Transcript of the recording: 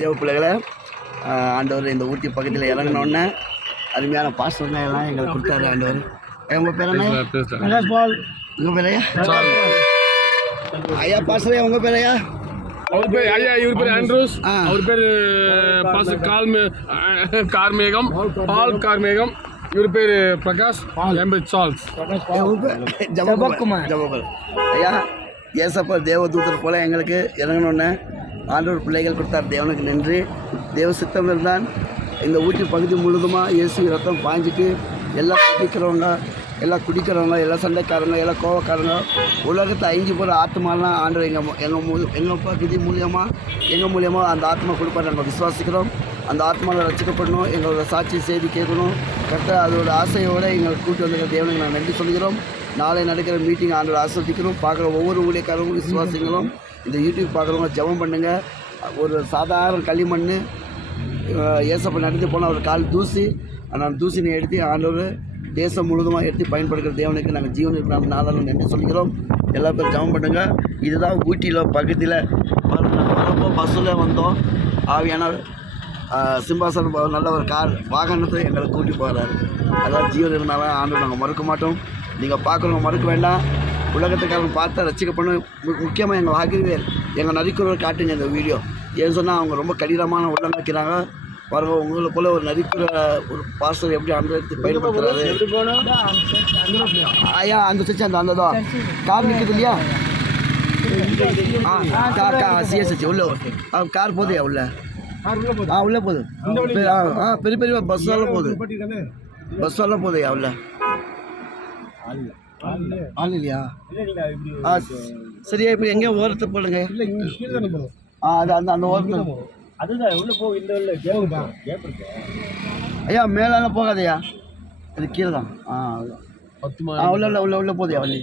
தேவ பிள்ளைகளை ஆண்டவர் இந்த ஊட்டி பக்கத்தில் இறங்கினோடனே அருமையான பாஸ்டர்ங்க எல்லாம் எங்களுக்கு கொடுத்தாரு ஆண்டவர். உங்கள் பேர் என்ன? உங்கள் பேர் ஐயா? ஐயா பாஸ்டர் உங்கள் பேர் ஐயா? அவர் பேர் ஐயா, இவர் பேர் ஆண்ட்ரூஸ், அவர் பேர் பாஸ்டர் கார்மேகம், பால் கார்மேகம், இவர் பேர் பிரகாஷ், என் பேர் சார்ல்ஸ். ஜபகுமார். ஐயா ஏசப்பா தேவதூதர் போல எங்களுக்கு இறங்கணுன்னு ஆண்டவர் பிள்ளைகள் கொடுத்தார். தேவனுக்கு நன்றி. தேவ சித்தம் இருந்தான் இந்த ஊட்டி பகுதி முழுதுமாக இயேசு ரத்தம் பாய்ஞ்சிட்டு எல்லாம் குடிக்கிறவங்க, எல்லாம் குடிக்கிறவங்க, எல்லாம் சண்டைக்காரங்க, எல்லாம் கோவக்காரங்க, உலகத்தை அழிஞ்சு போகிற ஆத்மாலாம் ஆண்டவர் எங்கள் பகுதி மூலியமாக அந்த ஆத்மா கொடுப்பார். நாங்கள் விசுவாசிக்கிறோம். அந்த ஆத்மாவில் ரசிக்கப்படணும், எங்களோட சாட்சி செய்தி கேட்கணும். கரெக்டாக அதோட ஆசையோடு எங்களை கூட்டி வந்திருக்கிற தேவனுக்கு நாங்கள் நன்றி சொல்கிறோம். நாளை நடக்கிற மீட்டிங் ஆண்டவர் ஆஸ்வதிக்கிறோம். பார்க்குற ஒவ்வொரு ஊழியக்காரங்களும் விசுவாசிங்களும் இந்த யூடியூப் பார்க்குறவங்க ஜெபம் பண்ணுங்கள். ஒரு சாதாரண களிமண் ஏசப்ப நடந்து போனால் ஒரு கால் தூசி, அந்த தூசினை எடுத்து ஆண்டவர் தேசம் முழுதுமாக எடுத்து பயன்படுத்துகிற தேவனுக்கு நாங்கள் ஜீவன் இருக்கிற நாளாக நன்றி சொல்கிறோம். எல்லா பேரும் ஜெபம் பண்ணுங்கள். இதுதான் ஊட்டியில் பக்கத்தில் வரப்போ பஸ்ஸில் வந்தோம். ஆவியான சிம்பாசனம் நல்ல ஒரு வாகனத்தை எங்களை கூட்டி போகிறாரு. அதாவது ஜீவன் இருந்தாலும் ஆண்டவர் நாங்கள் மறுக்க மாட்டோம். நீங்கள் பார்க்குறவங்க மறுக்க வேண்டாம். உலகத்துக்காரங்க பார்த்தா ரசிக்கப்படணும். முக்கியமாக எங்கள் வாக்குவேல் எங்கள் நரிக்குறவர் காட்டுங்க இந்த வீடியோ. ஏன்னு சொன்னால் அவங்க ரொம்ப கடினமான உள்ளம் வைக்கிறாங்க. பாருங்கள், உங்களை போல் ஒரு நரிக்குற ஒரு பாஸ்டர் எப்படி அந்த எடுத்து பயன்படுத்துகிறாரு. ஐயா அந்த சுவிட்ச் அந்த கார் நிற்குது இல்லையா? சிஎஸ்ஹெச் உள்ள கார் போகுதுயா உள்ள? உள்ளே போகுது. பெரிய பெரிய பஸ்ஸெல்லாம் போகுது. பஸ்ஸெல்லாம் போகுதுயா உள்ள? ஆள் இல்லையா? சரியா இப்போ எங்கேயோ ஓரத்தை போடுங்க. அது அந்த ஓரத்தில் ஐயா மேலால போகாதையா, அது கீழே தான். உள்ள போகுதையா வண்டி?